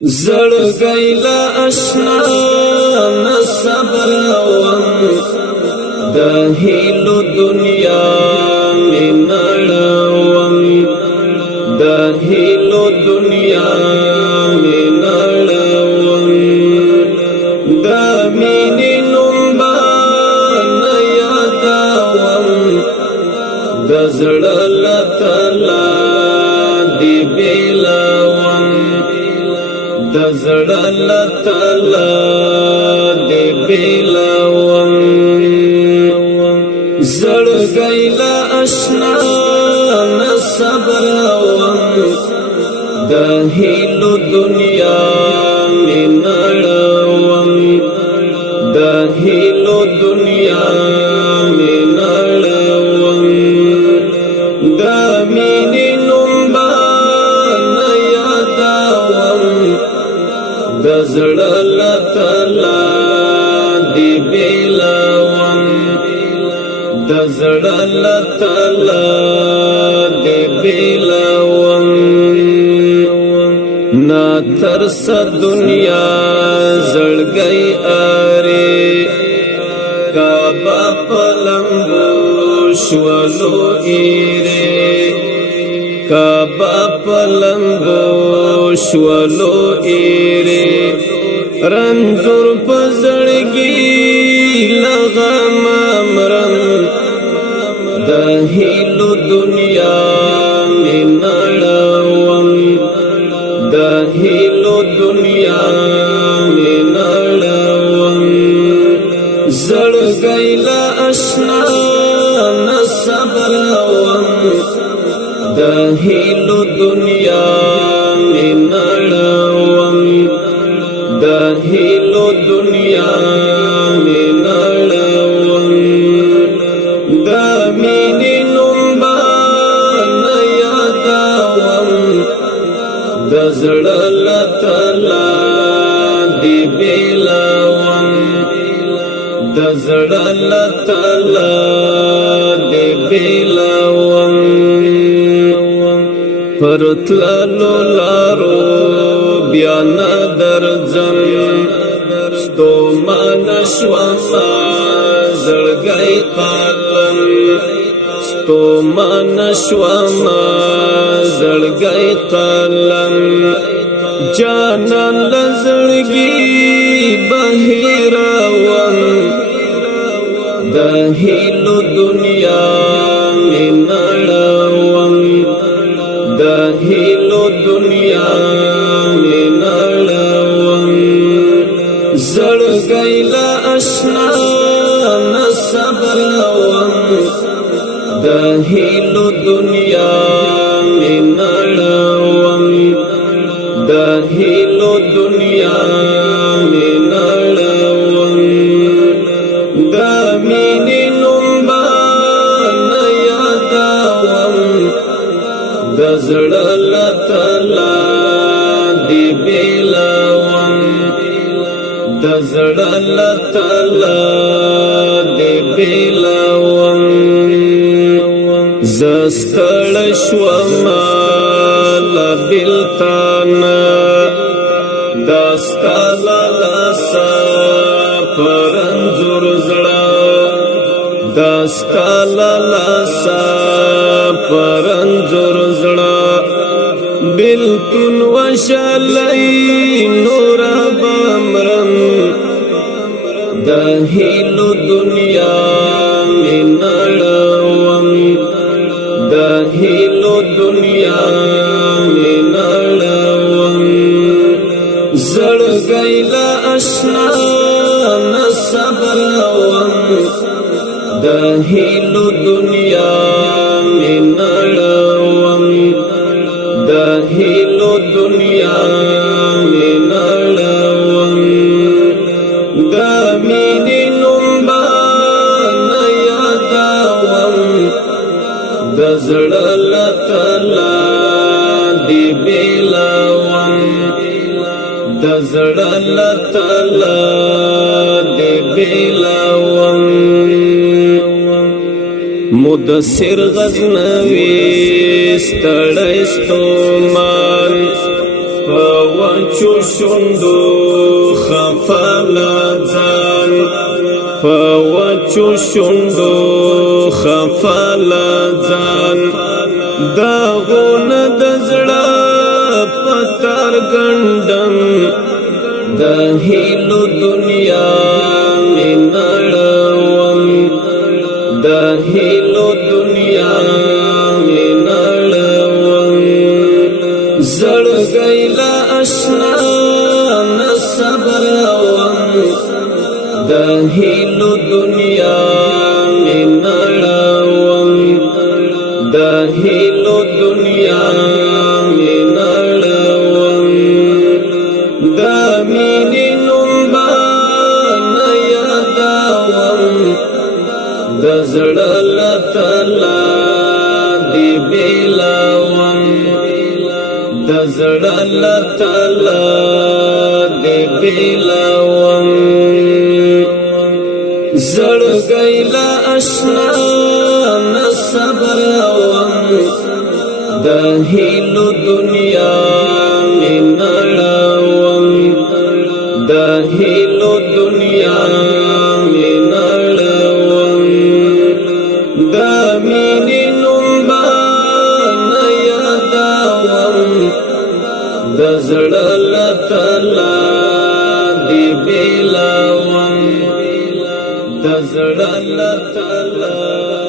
زړګی لا اشنا نه صبر وم د هیلو دنیا می نړوم د هیلو دنیا می نړوم د مینې نوم باندې یادوم د زړه له تله دی بیلوم د زړه له تله دی بیلوم زړګی له اشنا نه صبر وم د هیلو دنیا می نړوم د هیلو دنیا می نړوم د مینې نوم باندې یادوم د زړه له تله دی بیلوم د زړه له تله دی بیلوم نا ترس دنیا زړګی اره کعبه پلنګو شولو ایره کعبه پلنګو شولو ایره رنځور پزړګي لغم مرم د هیلو دنیا می نړوم د هیلو دنیا می نړوم زړګی له اشنا نه صبر وم د هیلو دنیا می نړوم د هیلو دنیا می نړوم د مینې نوم باندې یادوم د زړه له تله دی بیلوم د زړه له تله دی بیلوم پر تللو لارو بیا نه درځم ستومانه شومه زړګی قلم ستومانه شومه زړګی قلم جانان له زړګي بهیروم د هیلو دنیا می نړوم د هیلو دنیا می نړوم زړګی له اشنا نه صبر وم د هیلو دنیا می نړوم د هیلو دنیا می نړوم د مینې نوم باندې یادوم د زړه له تله دی بیلوم د زړه له تله دی بیلوم زستړی شومه له بیلتانه دا ستا له لاسه په رنځور زړه دا ستا له لاسه په رنځور زړه بیلتون وشلی نوره بمرم د هیلو دنیا می نړوم د هیلو دنیا می نړوم زړګی له اشنا نه صبر وم د هیلو دنیا می نړوم د هیلو دنیا می نړوم د مینې نوم باندې یادوم د زړه له تله دی بیلوم د زړه له تله دی بیلوم مدثر غزنوي ستړی ستومان په وچو شندو خفل ځان په وچو شندو خفل ځان داغونه د زړه پتر ګندم د هیلو دنیا می نړوم د هیلو دنیا می نړوم زړګی لا اشنا نه صبروم د هیلو دنیا می نړوم د هیلو دنیا می نړوم د مینې نوم باندې یادوم د زړه له تله دې بېلوم د زړه له تله دې بېلوم زړګی لا اشنا نه صبروم د هیلو دنیا می نړوم د هیلو دنیا می نړوم د مینې نوم باندې یادوم د زړه له تله دې بېلوم د زړه له تله